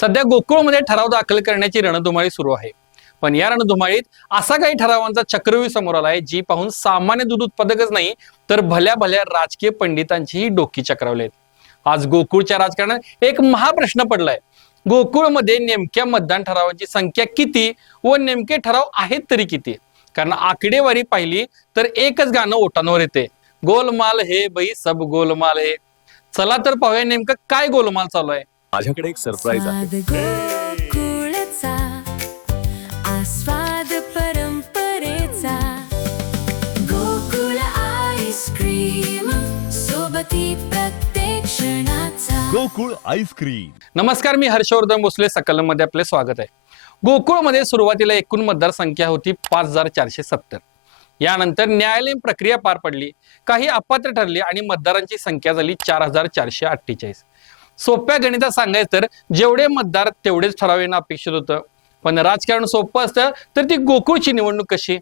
सध्या गोकुळमध्ये ठराव दाखल करण्याची रणधुमाळी सुरू आहे. पण या रणधुमाळीत असा काही ठरावांचा चक्रव्यूह समोर आलाय जी पाहून सामान्य दूध उत्पादकच नाही तर भल्या भल्या राजकीय पंडितांचीही डोकी चक्रावलेत. आज गोकुळच्या राजकारणात एक महाप्रश्न पडलाय. गोकुळमध्ये नेमक्या मतदान ठरावांची संख्या किती व नेमके ठराव आहेत तरी किती? कारण आकडेवारी पाहिली तर एकच गाणं ओठांवर येते, गोलमाल हे बाई सब गोलमाल हे. चला तर पाहूया नेमकं काय गोलमाल चालू आहे. माझ्याकडे एक सरप्राईज आहे. गोकुळचा आस्वाद परंपरेचा गोकुळ आईस्क्रीम सोबती प्रत्येक क्षणाचा गोकुळ आईस्क्रीम. नमस्कार, मी हर्षवर्धन भोसले. सकलम मध्ये आपले स्वागत आहे. गोकुळमध्ये सुरुवातीला एकूण मतदार संख्या होती 5470. यानंतर न्यायालयीन प्रक्रिया पार पडली, काही अपात्र ठरली आणि मतदारांची संख्या झाली 4448. सोप्या गणितात सांगायचं तर जेवढे मतदार तेवढेच ठराव येणं अपेक्षित होतं. पण राजकारण सोपं असतं तर ती गोकुळची निवडणूक कशी?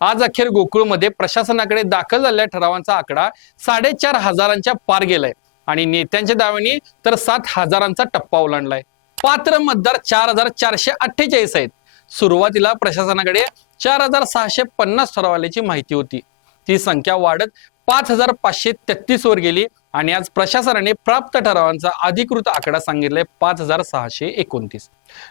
आज अखेर गोकुळमध्ये प्रशासनाकडे दाखल झालेल्या ठरावांचा आकडा 4500 पार गेलाय आणि नेत्यांच्या दाव्याने तर 7000चा टप्पा ओलांडलाय. पात्र मतदार 4448 आहेत. सुरुवातीला प्रशासनाकडे 4650 ठराव आल्याची माहिती होती. ती संख्या वाढत 5533 वर गेली आणि आज प्रशासनाने प्राप्त ठरावांचा अधिकृत आकडा सांगितलाय 5629.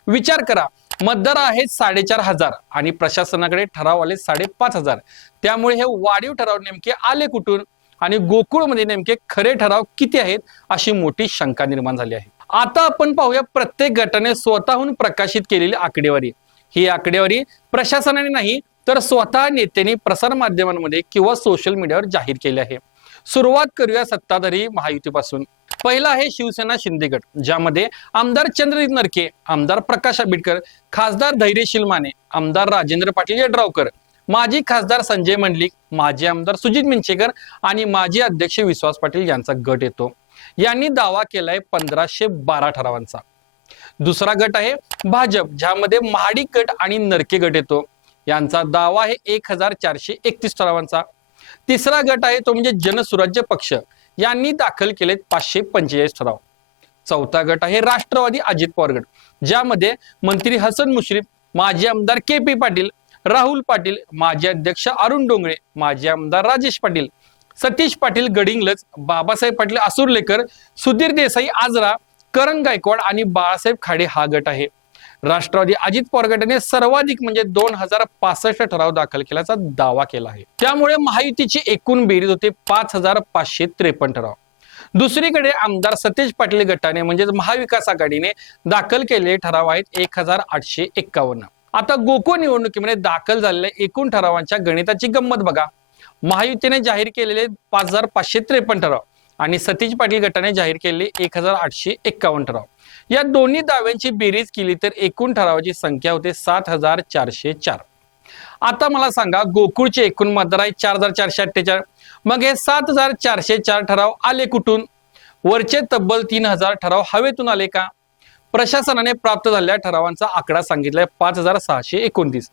विचार करा, मतदार आहेत 4500 आणि प्रशासनाकडे ठराव आले 5500. त्यामुळे हे वाढीव ठराव नेमके आले कुठून आणि गोकुळमध्ये नेमके खरे ठराव किती आहेत अशी मोठी शंका निर्माण झाली आहे. आता आपण पाहूया प्रत्येक गटाने स्वतःहून प्रकाशित केलेली आकडेवारी. ही आकडेवारी प्रशासनाने नाही तर स्वतः नेत्यांनी प्रसार माध्यमांमध्ये किंवा सोशल मीडियावर जाहीर केली आहे. सुरुवात करूया सत्ताधारी महायुतीपासून. पहिला आहे शिवसेना शिंदे गट, ज्यामध्ये आमदार चंद्रजित नरके, आमदार प्रकाश आंबेडकर, खासदार धैर्यशील माने, आमदार राजेंद्र पाटील यड्रावकर, माजी खासदार संजय मंडलिक, माजी आमदार सुजित मिंचेकर आणि माजी अध्यक्ष विश्वास पाटील यांचा गट येतो. यांनी दावा केलाय 1512 ठरावांचा. दुसरा गट आहे भाजप, ज्यामध्ये महाडिक गट आणि नरके गट येतो. यांचा दावा आहे 1431 ठरावांचा. तिसरा गट आहे तो म्हणजे जनसुराज्य पक्ष, यांनी दाखल केलेत 545 ठराव. चौथा गट आहे राष्ट्रवादी अजित पवार गट, ज्यामध्ये मंत्री हसन मुश्रीफ, माजी आमदार के.पी. पाटील, राहुल पाटील, माजी अध्यक्ष अरुण डोंगरे, माजी आमदार राजेश पाटील, सतीश पाटील गडिंग्लज, बाबासाहेब पाटील आसुर्लेकर, सुधीर देसाई आजरा, करण गायकवाड आणि बाळासाहेब खाडे हा गट आहे. राष्ट्रवादी अजित पवार गटाने सर्वाधिक म्हणजे 2065 ठराव दाखल केल्याचा दावा केला आहे. त्यामुळे महायुतीची एकूण बेरीज होते 5553 ठराव. दुसरीकडे आमदार सतेज पाटील गटाने म्हणजे महाविकास आघाडीने दाखल केलेले ठराव आहेत 1851. आता गोकुळ निवडणुकीमध्ये दाखल झालेल्या एकूण ठरावांच्या गणिताची गंमत बघा. महायुतीने जाहीर केलेले 5553 ठराव आणि सतीश पाटील गटाने जाहीर केलेले 1851 ठराव. या दोन्ही दाव्यांची बेरीज केली तर एकूण ठरावाची संख्या होते 7404. आता मला सांगा, गोकुळचे एकूण मतदार आहे 4448. मग हे 7404 ठराव आले कुठून? वरचे तब्बल 3000 ठराव हवेतून आले का? प्रशासनाने प्राप्त झालेल्या ठरावांचा आकडा सांगितलाय 5629.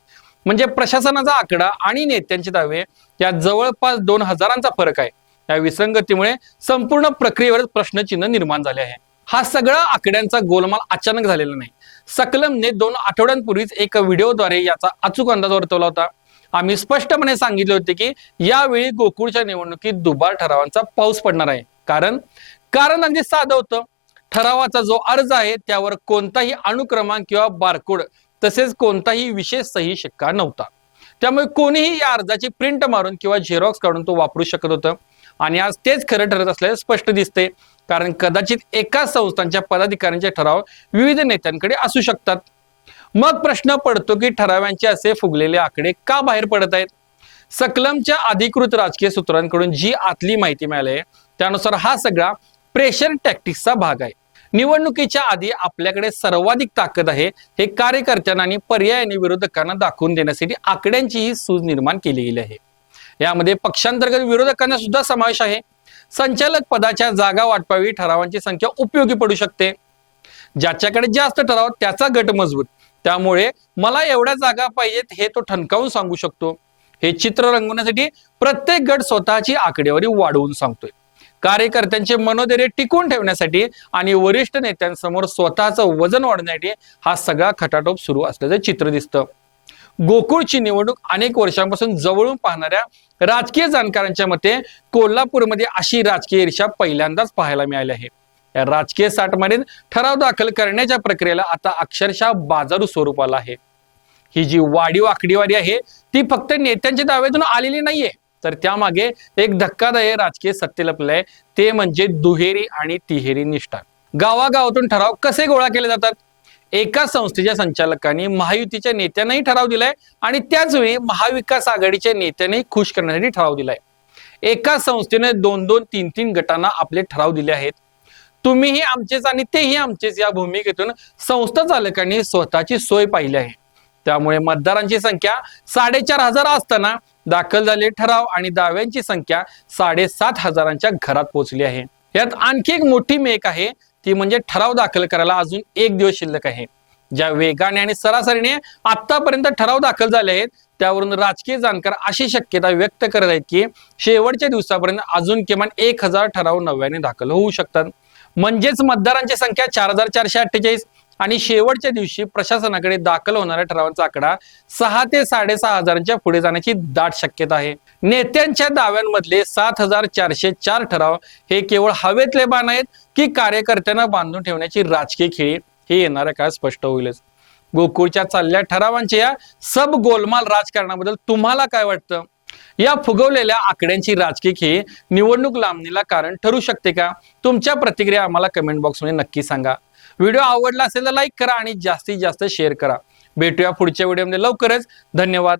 म्हणजे प्रशासनाचा आकडा आणि नेत्यांचे दावे या जवळपास 2000चा फरक आहे. या विसंगतीमुळे संपूर्ण प्रक्रियेवर प्रश्नचिन्ह निर्माण झाले आहे. हा सगळा आकड्यांचा गोलमाल अचानक झालेला नाही. सकलमने 2 आठवड्यांपूर्वीच एक व्हिडिओद्वारे याचा अचूक अंदाज वर्तवला होता. आम्ही स्पष्टपणे सांगितले होते की यावेळी गोकुळच्या निवडणुकीत दुबार ठरावांचा पाऊस पडणार आहे. कारण अगदी साधं होतं. ठरावाचा जो अर्ज आहे त्यावर कोणताही अनुक्रमांक किंवा बारकोड तसेच कोणताही विशेष सही शिक्का नव्हता. त्यामुळे कोणीही या अर्जाची प्रिंट मारून किंवा झेरॉक्स काढून तो वापरू शकत होतं. आणि आज तेच खरं ठरत असल्याचे स्पष्ट दिसते. कारण कदाचित एकाच संस्थांच्या पदाधिकाऱ्यांचे ठराव विविध नेत्यांकडे असू शकतात. मग प्रश्न पडतो की ठरावांचे असे फुगलेले आकडे का बाहेर पडत आहेत? सकलमच्या अधिकृत राजकीय सूत्रांकडून जी आतली माहिती मिळाली आहे त्यानुसार हा सगळा प्रेशर टॅक्टिक्सचा भाग आहे. निवडणुकीच्या आधी आपल्याकडे सर्वाधिक ताकद आहे हे कार्यकर्त्यांना आणि पर्यायाने विरोधकांना दाखवून देण्यासाठी आकड्यांची ही सूज निर्माण केली गेली आहे. यामध्ये पक्षांतर्गत विरोधकांना सुद्धा समावेश आहे. संचालक पदाच्या जागा वाटपावी ठरावांची संख्या उपयोगी पडू शकते. ज्याच्याकडे जास्त ठराव त्याचा गट मजबूत, त्यामुळे मला एवढ्या जागा पाहिजेत हे तो ठणकावून सांगू शकतो. हे चित्र रंगवण्यासाठी प्रत्येक गट स्वतःची आकडेवारी वाढवून सांगतोय. कार्यकर्त्यांचे मनोधैर्य टिकवून ठेवण्यासाठी आणि वरिष्ठ नेत्यांसमोर स्वतःचं वजन वाढवण्यासाठी हा सगळा खटाटोप सुरू असल्याचं चित्र दिसतं. गोकुळची निवडणूक अनेक वर्षांपासून जवळून पाहणाऱ्या राजकीय जाणकारांच्या मते कोल्हापूरमध्ये अशी राजकीय ईर्ष्या पहिल्यांदाच पाहायला मिळाली आहे. या राजकीय साठमारीत ठराव दाखल करण्याच्या प्रक्रियेला आता अक्षरशः बाजारू स्वरूप आलं आहे. ही जी वाढीव आकडेवारी आहे ती फक्त नेत्यांच्या दाव्यातून आलेली नाहीये, तर त्यामागे एक धक्कादायक राजकीय सत्य लपलंय, ते म्हणजे दुहेरी आणि तिहेरी निष्ठा. गावागावातून ठराव कसे गोळा केले जातात? एका संस्थेच्या संचालकांनी महायुतीच्या नेत्यांनाही ठराव दिलाय आणि त्याच वेळी महाविकास आघाडीच्या नेत्यांनाही खुश करण्यासाठी ठराव दिलाय. एका संस्थेने 2-2, 3-3 गटांना आपले ठराव दिले आहेत. तुम्हीही आमचेच आणि तेही आमचेच या भूमिकेतून संस्था चालकांनी स्वतःची सोय पाहिली आहे. त्यामुळे मतदारांची संख्या 4,500 असताना दाखल झालेले ठराव आणि दाव्यांची संख्या 7,500च्या घरात पोहोचली आहे. यात आणखी एक मोठी मेक आहे, ती म्हणजे ठराव दाखल करायला अजून 1 दिवस शिल्लक आहे. ज्या वेगाने आणि सरासरीने आतापर्यंत ठराव दाखल झाले आहेत त्यावरून राजकीय जाणकार अशी शक्यता व्यक्त करत आहेत की शेवटच्या दिवसापर्यंत अजून किमान 1,000 ठराव नव्याने दाखल होऊ शकतात. म्हणजेच मतदारांची संख्या 4,448 आणि शेवटच्या दिवशी प्रशासनाकडे दाखल होणाऱ्या ठरावांचा आकडा 6,000 ते 6,500च्या पुढे जाण्याची दाट शक्यता आहे. नेत्यांच्या दाव्यांमधले 7,404 ठराव हे केवळ हवेतले बाण आहेत की कार्यकर्त्यांना बांधून ठेवण्याची राजकीय खेळी, हे येणाऱ्या काळात स्पष्ट होईलच. गोकुळच्या चालल्या ठरावांच्या या सब गोलमाल राजकारणाबद्दल तुम्हाला काय वाटतं? या फुगवलेल्या आकड्यांची राजकीय खेळी निवडणूक लांबणीला कारण ठरू शकते का? तुमच्या प्रतिक्रिया आम्हाला कमेंट बॉक्समध्ये नक्की सांगा. व्हिडिओ आवडला असेल तर लाईक करा आणि जास्तीत जास्त शेअर करा. भेटूया पुढच्या व्हिडिओमध्ये लवकरच. धन्यवाद.